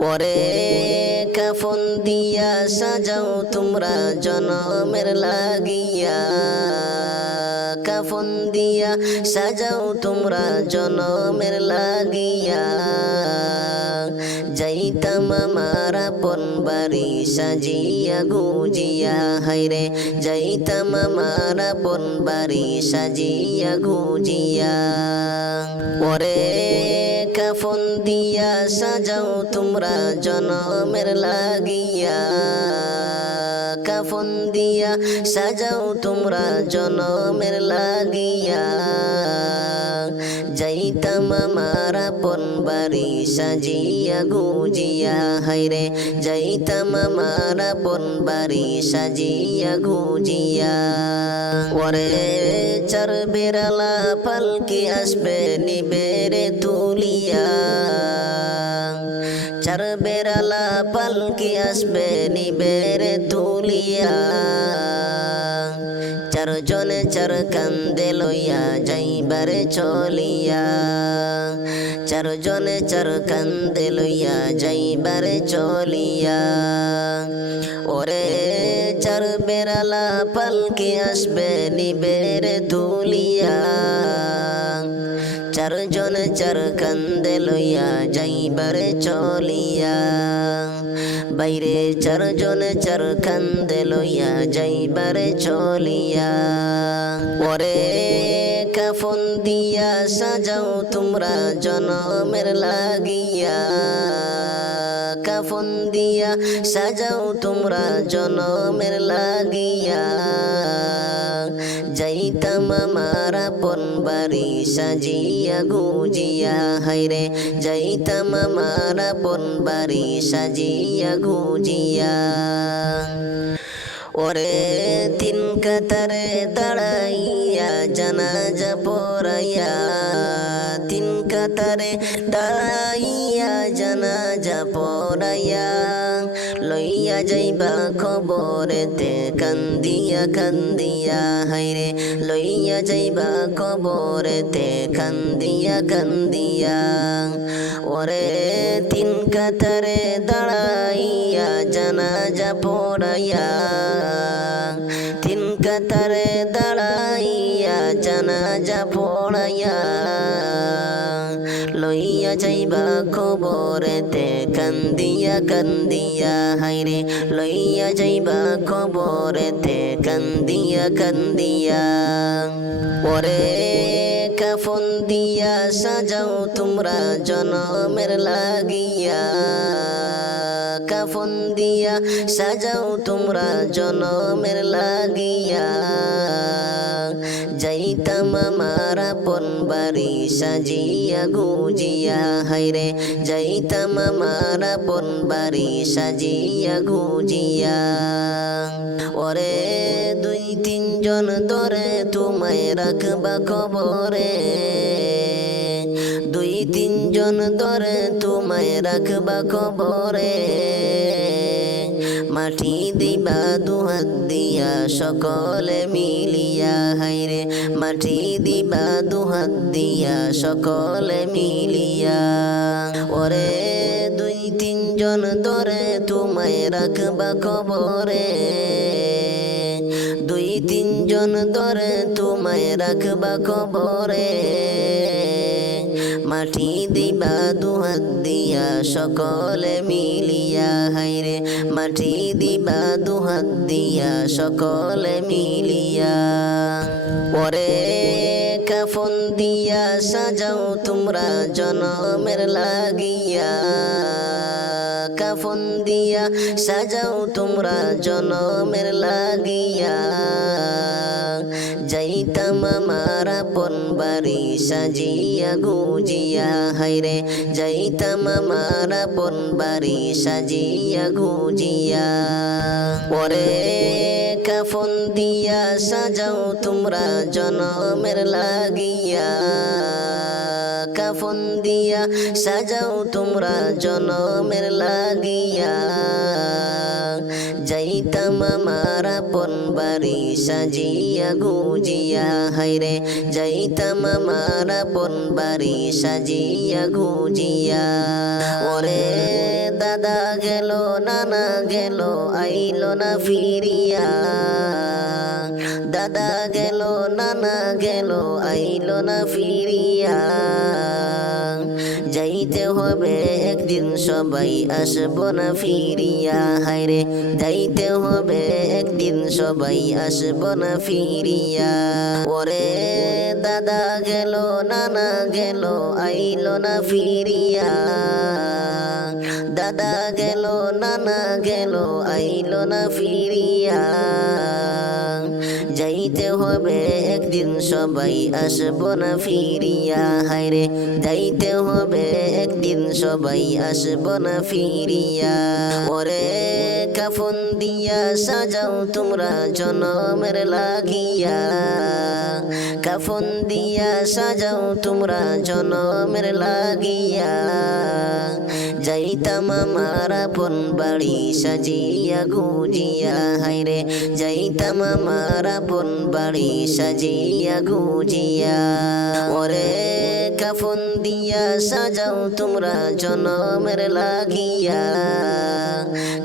ওরে কাফন দিয়া সাজাও তোমরা জনমের লাগিয়া। কাফন দিয়া সাজাও তোমরা জনমের লাগিয়া। যাইতাম আমার আপন বাড়ি সাজিয়া গুজিয়া হাইরে যাইতাম আমার আপন বাড়ি সাজিয়া গুজিয়া। ওরে কাফন দিয়া সাজাও তোমরা জনমের লাগিয়া। কাফন দিয়া সাজাও তোমরা জনমের লাগিয়া। যাইতাম আমার আপন বাড়ি সাজিয়া গুজিয়া হাইরে যাইতাম আমার আপন বাড়ি সাজিয়া গুজিয়া। ওরে চার বেড়ালা, পালকি আসবে নিবেরে তুলিয়া। চার বেড়ালা, পালকি আসবে নিবেরে তুলিয়া চার জনে চার কান্দে লইয়া যাইবারে চলিয়া। চার জনে চার কান্দে লইয়া যাইবারে চলিয়া। ওরে চার বেড়ালা, পালকি আসবে নিবেরে তুলিয়া চারজন চার কান্দে লইয়া যাইবারে চলিয়া। বাইরে চারজন চার কান্দে লইয়া যাইবারে চলিয়া। ওরে কাফন দিয়া সাজাও তোমরা জনমের লাগিয়া। কাফন দিয়া সাজাও তোমরা জনমের লাগিয়া। যাইতাম আমার আপন বাড়ি সাজিয়া গুজিয়া হাইরে যাইতাম আমার আপন বাড়ি সাজিয়া গুজিয়া ওরে তিন কাতারে দাঁড়াইয়া জানাজা পড়াইয়া তিন কাতারে দাঁড়াইয়া জানাজা পড়াইয়া লইয়া যাইবা খবরেতে কান্দিয়া কান্দিয়া হাইরে লইয়া যাইবা খবরেতে কান্দিয়া কান্দিয়া। ওরে তিন কাতারে দাঁড়াইয়া, জানাজা পড়াইয়া। লইয়া যাইবা খবরেতে কান্দিয়া কান্দিয়া হাইরে লইয়া যাইবা খবরেতে কান্দিয়া কান্দিয়া, ওরে কাফন দিয়া সাজাও তোমরা জনমের লাগিয়া। কাফন দিয়া সাজাও তোমরা জনমের লাগিয়া। যাইতাম আমার আপন বাড়ি সাজিয়া গুজিয়া হাইরে যাইতাম আমার আপন বাড়ি সাজিয়া গুজিয়া ওরে দুই তিনজন ধরে তোমায় রাখবা খবরে দুই তিনজন ধরে তোমায় রাখবা খবরে মাটি দিবা দুহাত দিয়া, সকলে মিলিয়া হাইরে মাটি দিবা দুহাত দিয়া, সকলে মিলিয়া। ওরে দুই তিনজন ধরে তোমায় রাখবা খবরে দুই তিনজন ধরে তোমায় রাখবা খবরে মাটি দিবা, দুহাত দিয়া সকলে মিলিয়া হাইরে মাটি দিবা, দুহাত দিয়া সকলে মিলিয়া। ওরে কাফন দিয়া সাজাও তোমরা জনমের লাগিয়া। কাফন দিয়া সাজাও তোমরা জনমের লাগিয়া। যাইতাম আমার আপন বাড়ি সাজিয়া গুজিয়া হাইরে যাইতাম আমার আপন বাড়ি সাজিয়া গুজিয়া ওরে কাফন দিয়া সাজাও তোমরা জনমের লাগিয়া কাফন দিয়া সাজাও তোমরা জনমের লাগিয়া যাইতাম আমার আপন বাড়ি সাজিয়া গুজিয়া হাইরে যাইতাম আমার আপন বাড়ি সাজিয়া গুজিয়া ওরে দাদা গেল নানা গেল আইল না ফিরিয়া দাদা গেল নানা গেল আইল না ফিরিয়া যাইতে হবে, একদিন সবাই আসব না ফিরিয়া। হায়রে, যাইতে হবে, একদিন সবাই আসব না ফিরিয়া। ওরে দাদা গেল, নানা গেল, আইল না ফিরিয়া। দাদা গেল, নানা গেল, আইল না ফিরিয়া। যাইতে হবে, একদিন সবাই আসব না ফিরিয়া। হায়রে, যাইতে হবে, একদিন সবাই আসব না ফিরিয়া। ওরে কাফন দিয়া সাজাও তোমরা জনমের লাগিয়া। কাফন দিয়া সাজাও তোমরা জনমের লাগিয়া। যাইতাম আমার আপন বাড়ি সাজিয়া গুজিয়া হাইরে যাইতাম আমার আপন বাড়ি সাজিয়া গুজিয়া ওরে কাফন দিয়া সাজাও তোমরা জনমের লাগিয়া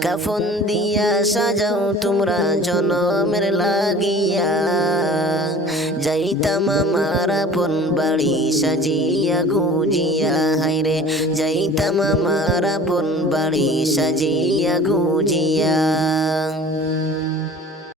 কাফন দিয়া সাজাও তোমরা জনমের লাগিয়া যাইতাম আমার আপন বাড়ি সাজিয়া গুজিয়া হাইরে যাইতাম আমার আপন বাড়ি সাজিয়া গুজিয়া।